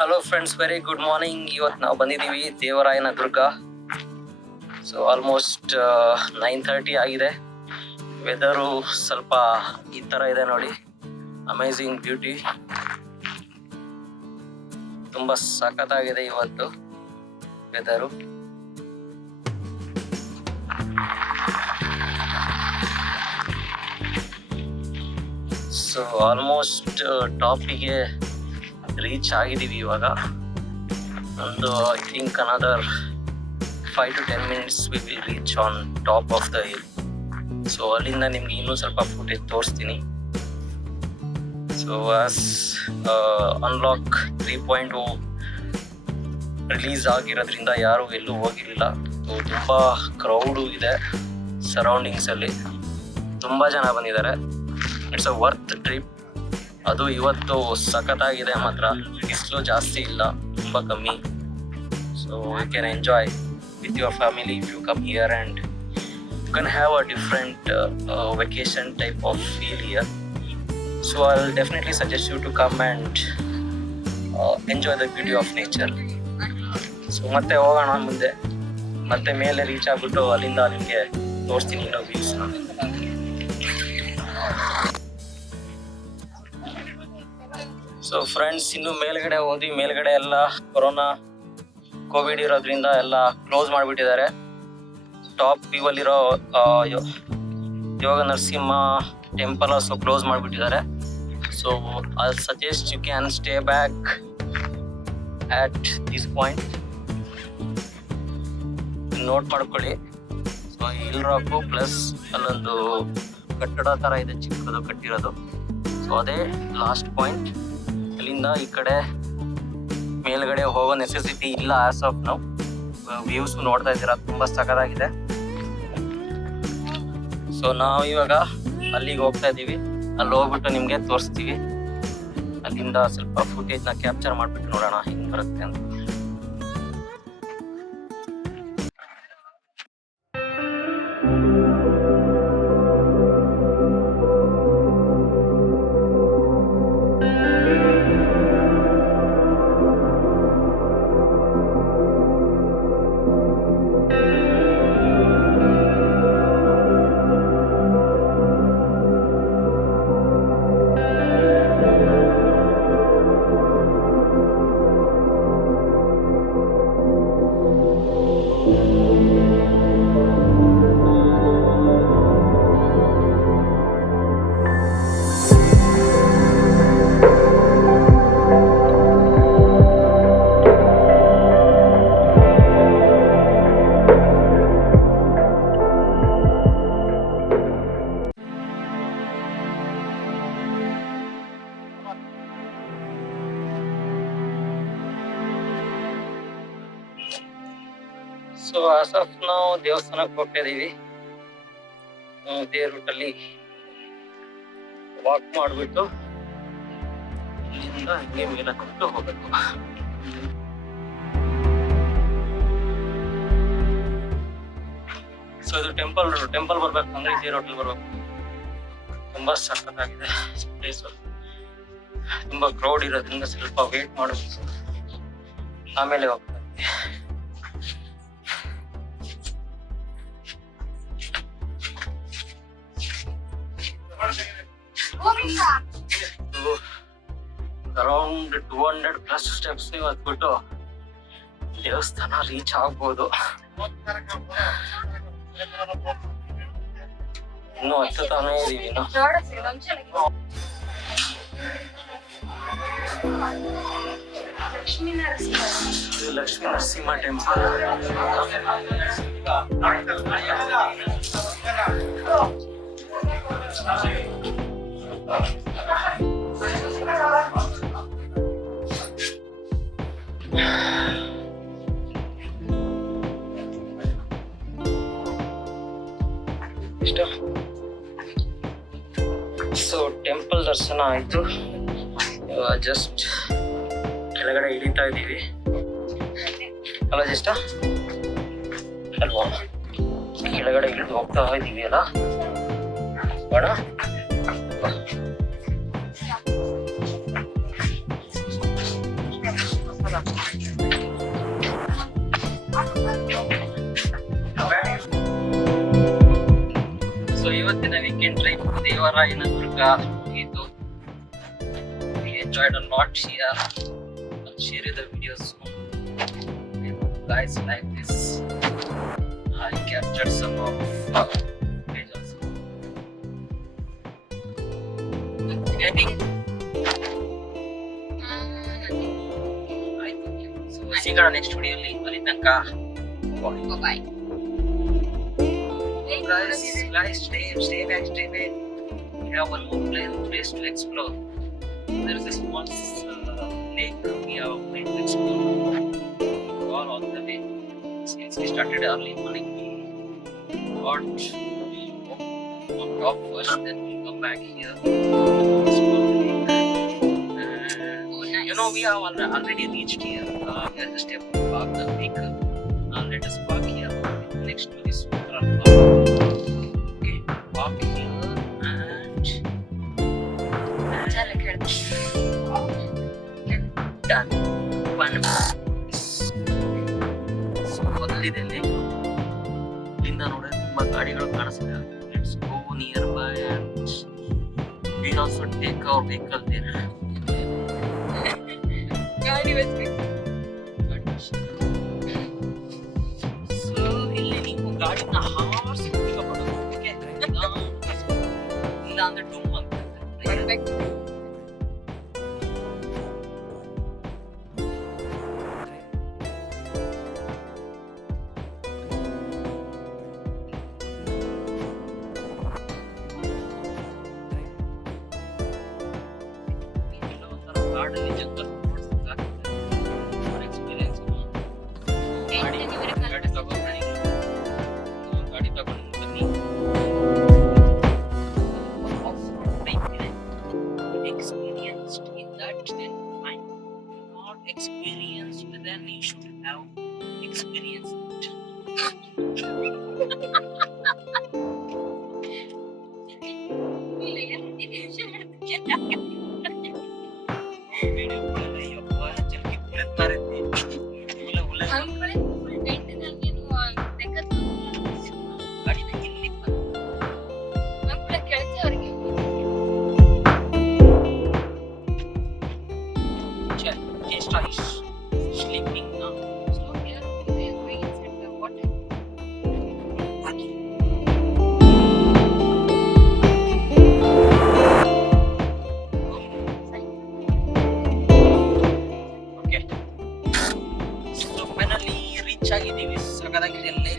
Hello friends, very good morning. ಇವತ್ತು ನಾವು ಬಂದಿದ್ದೀವಿ ದೇವರಾಯನದುರ್ಗ. ಸೊ ಆಲ್ಮೋಸ್ಟ್ 9:30 ಆಗಿದೆ. ವೆದರು ಸ್ವಲ್ಪ ಈ ಥರ ಇದೆ ನೋಡಿ, ಅಮೇಝಿಂಗ್ ಬ್ಯೂಟಿ. ತುಂಬ ಸಖತ್ತಾಗಿದೆ ಇವತ್ತು ವೆದರು. ಸೊ ಆಲ್ಮೋಸ್ಟ್ ಟಾಪಿಗೆ ರೀಚ್ ಆಗಿದ್ದೀವಿ ಇವಾಗ. ಒಂದು I think another 5 to 10 minutes we will reach on top of the hill. So ಅಲ್ಲಿಂದ ನಿಮ್ಗೆ ಇನ್ನೂ ಸ್ವಲ್ಪ ಫುಟೇಜ್ ತೋರಿಸ್ತೀನಿ. ಸೊ ಆಸ್ ಅನ್ಲಾಕ್ 3.0 ರಿಲೀಸ್ ಆಗಿರೋದ್ರಿಂದ ಯಾರು ಎಲ್ಲೂ ಹೋಗಿರಲಿಲ್ಲ. ಸೊ ತುಂಬ ಕ್ರೌಡು ಇದೆ ಸರೌಂಡಿಂಗ್ಸಲ್ಲಿ, ತುಂಬ ಜನ ಬಂದಿದ್ದಾರೆ. It's a worth trip. ಅದು ಇವತ್ತು ಸಖತ್ತಾಗಿದೆ ಮಾತ್ರ, ಬಿಸಿಲು ಜಾಸ್ತಿ ಇಲ್ಲ, ತುಂಬ ಕಮ್ಮಿ. So you can enjoy with your family if you come here, and you can have a different vacation type of feel here. So I'll definitely suggest you to come and enjoy the beauty of nature. So ಮತ್ತೆ ಹೋಗೋಣ ಮುಂದೆ, ಮತ್ತೆ ಮೇಲೆ reach ಆಗ್ಬಿಟ್ಟು ಅಲ್ಲಿಂದ ನಿಮಗೆ ತೋರಿಸ್ತೀನಿ ಇರೋ ವ್ಯೂಸ್ನ. ಸೊ ಫ್ರೆಂಡ್ಸ್, ಇನ್ನು ಮೇಲ್ಗಡೆ ಹೋದ್ವಿ. ಮೇಲ್ಗಡೆ ಎಲ್ಲ ಕೊರೋನಾ ಕೋವಿಡ್ ಇರೋದ್ರಿಂದ ಎಲ್ಲ ಕ್ಲೋಸ್ ಮಾಡಿಬಿಟ್ಟಿದ್ದಾರೆ. ಟಾಪ್ ವ್ಯೂವಲ್ಲಿರೋ ಯೋಗನರಸಿಂಹ ಟೆಂಪಲ್ ಆಲ್ಸೋ ಕ್ಲೋಸ್ ಮಾಡಿಬಿಟ್ಟಿದ್ದಾರೆ. So I suggest you can stay back at this point. Note ಮಾಡ್ಕೊಳ್ಳಿ. ಸೊ ಹಿಲ್ ರಾಕು ಪ್ಲಸ್ ಅಲ್ಲೊಂದು ಕಟ್ಟಡ ಥರ ಇದೆ ಚಿಕ್ಕದು ಕಟ್ಟಿರೋದು. ಸೊ ಅದೇ ಲಾಸ್ಟ್ ಪಾಯಿಂಟ್. ಅಲ್ಲಿಂದ ಈ ಕಡೆ ಮೇಲ್ಗಡೆ ಹೋಗೋ ನೆಸೆಸಿಟಿ ಇಲ್ಲ ಆಸ್ ಆಫ್ ನೌ. ವ್ಯೂಸ್ ನೋಡ್ತಾ ಇದ್ದೀರಾ, ತುಂಬ ಸಖತ್ತಾಗಿದೆ. ಸೊ ನಾವು ಇವಾಗ ಅಲ್ಲಿಗೆ ಹೋಗ್ತಾ ಇದ್ದೀವಿ. ಅಲ್ಲಿ ಹೋಗ್ಬಿಟ್ಟು ನಿಮಗೆ ತೋರಿಸ್ತೀವಿ. ಅಲ್ಲಿಂದ ಸ್ವಲ್ಪ ಫುಟೇಜ್ನ ಕ್ಯಾಪ್ಚರ್ ಮಾಡಿಬಿಟ್ಟು ನೋಡೋಣ ಹೆಂಗೆ ಬರುತ್ತೆ ಅಂತ. ಸೊ ಆಸ್ ಆಫ್ ನಾವು ದೇವಸ್ಥಾನಕ್ಕೆ ಹೋಗ್ತಾ ಇದೀವಿ. ಇದೇ ರೂಟಲ್ಲಿ ವಾಕ್ ಮಾಡಿಬಿಟ್ಟು ಇಲ್ಲಿಂದ ಹಂಗೆ ಮೇಲೆ ಹತ್ತು ಹೋಗ್ಬೇಕು. ಸೊ ಇದು ಟೆಂಪಲ್ ಬರ್ಬೇಕಂದ್ರೆ ಇದೇ ರೋಟಲ್ಲಿ ಬರ್ಬೇಕು. ತುಂಬಾ ಸಖತ್ತಾಗಿದೆ ಪ್ಲೇಸು. ತುಂಬಾ ಕ್ರೌಡ್ ಇರೋದ್ರಿಂದ ಸ್ವಲ್ಪ ವೇಟ್ ಮಾಡಬೇಕು, ಆಮೇಲೆ ಹೋಗ್ತಾ ಇದ್ದೀವಿ. ಅರೌಂಡ್ 200+ ಸ್ಟೆಪ್ಸ್ ನೀವು ಹತ್ಬಿಟ್ಟು ದೇವಸ್ಥಾನ ರೀಚ್ ಆಗ್ಬೋದು. ಇನ್ನು ಹತ್ತುತ್ತಾನೇ ಇದೀವಿ. Lakshmi Narasimha temple. So temple ದರ್ಶನ ಆಯಿತು. ಜಸ್ಟ್ ಕೆಳಗಡೆ ಇಳಿತಾ ಇದ್ದೀವಿ ಅಲ್ಲ, ಜಸ್ಟ್ ಅಲ್ವಾ, ಕೆಳಗಡೆ ಇಳಿದು ಹೋಗ್ತಾ ಇದ್ದೀವಿ ಅಲ್ಲ ಬೇಡ. ಇವತ್ತಿನ weekend trip Devarayanadurga ಇದು. We enjoyed a lot here. I'll share you the videos soon. I hope guys like this. I captured some of footage also. Getting so ಸಿಗೋಣ ನೆಕ್ಸ್ಟ್ ವಿಡಿಯೋಲಿ. ಅಲ್ಲಿ ತನಕ Bye. guys, stay back. We have one more place to explore. There is a small lake we are going to explore all the way. Since we started early morning, we got on top first, then we come back here. Explore the lake. Nice. You know, we have already reached here. We are just able to park the vehicle. Let us park here next to this front park. Okay, park here and done. One. So ಅಲ್ಲಿದೆ lake. ಇಲ್ಲಿಂದ ನೋಡಿದ್ರೆ ತುಂಬಾ ಗಾಡಿಗಳು ಕಾಣಿಸ್ತಿದೆ. Let's go nearby and we also take our vehicle there. ಗಾಡಿ ವೆಚ್ಚ ಗಾಡಿನ ಹಾರ್ಸಿ ಬಿಡಬಹುದು. ಇಲ್ಲ ಅಂದ್ರೆ ಡೂಮ್ ಅಂತ ಪರ್ಫೆಕ್ಟ್. ಗಾಡಲ್ಲಿ ಜಂಗಲ್ ಎಕ್ಸ್ಪೀರಿಯನ್ಸ್ ಗಾಡಿ ತಗೊಂಡು ಬನ್ನಿ. Experienced in that, then fine. Not experienced, then you should have experienced it. Sleeping now. So here we are going inside the water. Okay. So finally reach ಆಗಿದ್ದೀವಿ. ಸಗದಾಗಿದೆ ಅಲ್ಲಿ.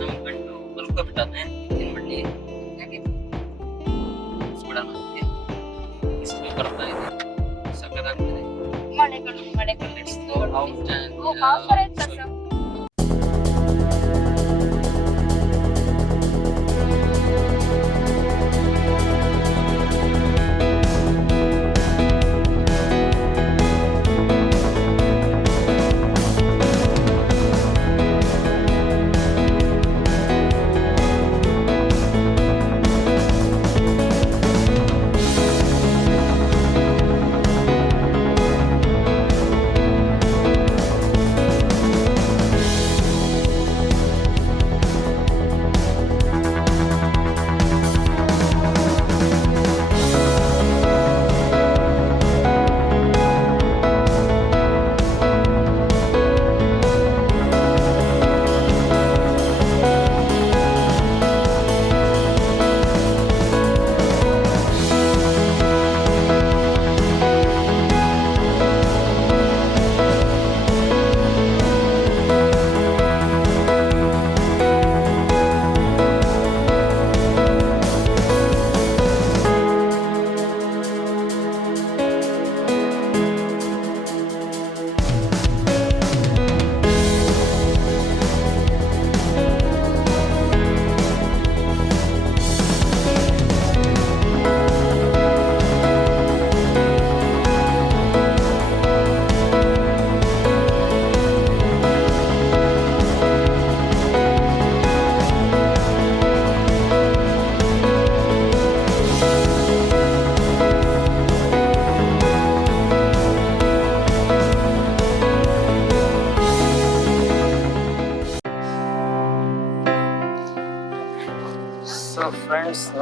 ನಮ್ಮ ಗಂಟು ಮಲ್ಕೊಬಿಟ್ಟಾನೆ. ಏನ್ ಮಾಡ್ಲಿ? ಬಿಡೋಣ. ಇಷ್ಟು ಬರ್ತಾ ಇದೆ. ಸಗದಾಗಿದೆ. ಮಳೆಗಳು Let's go out and show you.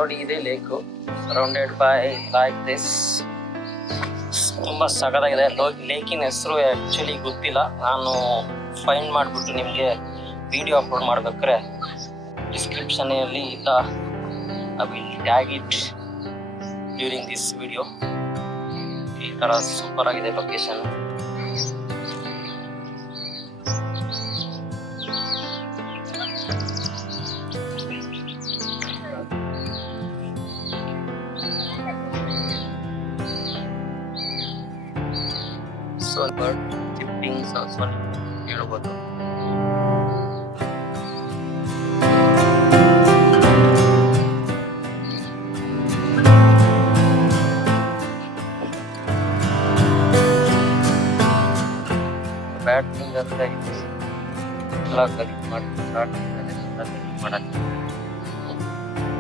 ನೋಡಿ ಇದೇ lake surrounded by like this. ತುಂಬ ಸಖತ್ತಾಗಿದೆ. ಲೇಕಿನ ಹೆಸರು ಆ್ಯಕ್ಚುಲಿ ಗೊತ್ತಿಲ್ಲ. ನಾನು ಫೈಂಡ್ ಮಾಡಿಬಿಟ್ಟು ನಿಮಗೆ ವಿಡಿಯೋ ಅಪ್ಲೋಡ್ ಮಾಡ್ಬೇಕಾರೆ ಡಿಸ್ಕ್ರಿಪ್ಷನಲ್ಲಿ ಇಲ್ಲ I will tag it during this video. ಈ ಥರ ಸೂಪರ್ ಆಗಿದೆ location. So bird chirping also ಹೇಳ್ಬೋದು. ಬ್ಯಾಡ್ ಥಿಂಗ್ ಅಂದರೆ ಎಲ್ಲ ಗಲೀಜು ಮಾಡಿ ಮಾಡಕ್ಕೆ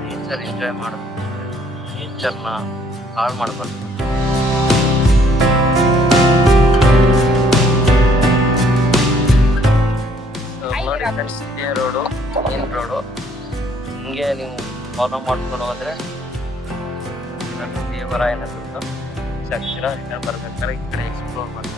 ನೇಚರ್ ಎಂಜಾಯ್ ಮಾಡಬೇಕು, ನೇಚರ್ನ ಹಾಳು ಮಾಡಬಾರ್ದು. ನೋಡಿ ಫ್ರೆಂಡ್ಸ್, ಇದೇ ರೋಡು, ಮೇನ್ ರೋಡು. ಹಿಂಗೆ ನೀವು ಫಾಲೋ ಮಾಡ್ಕೊಂಡು ಹೋದರೆ ದೇವರಾಯನದುರ್ಗ ಸಿಗ್ತೀರಾ. ರಿಟರ್ನ್ ಬರ್ಬೇಕಾದ್ರೆ ಈ ಕಡೆ ಎಕ್ಸ್ಪ್ಲೋರ್ ಮಾಡಿ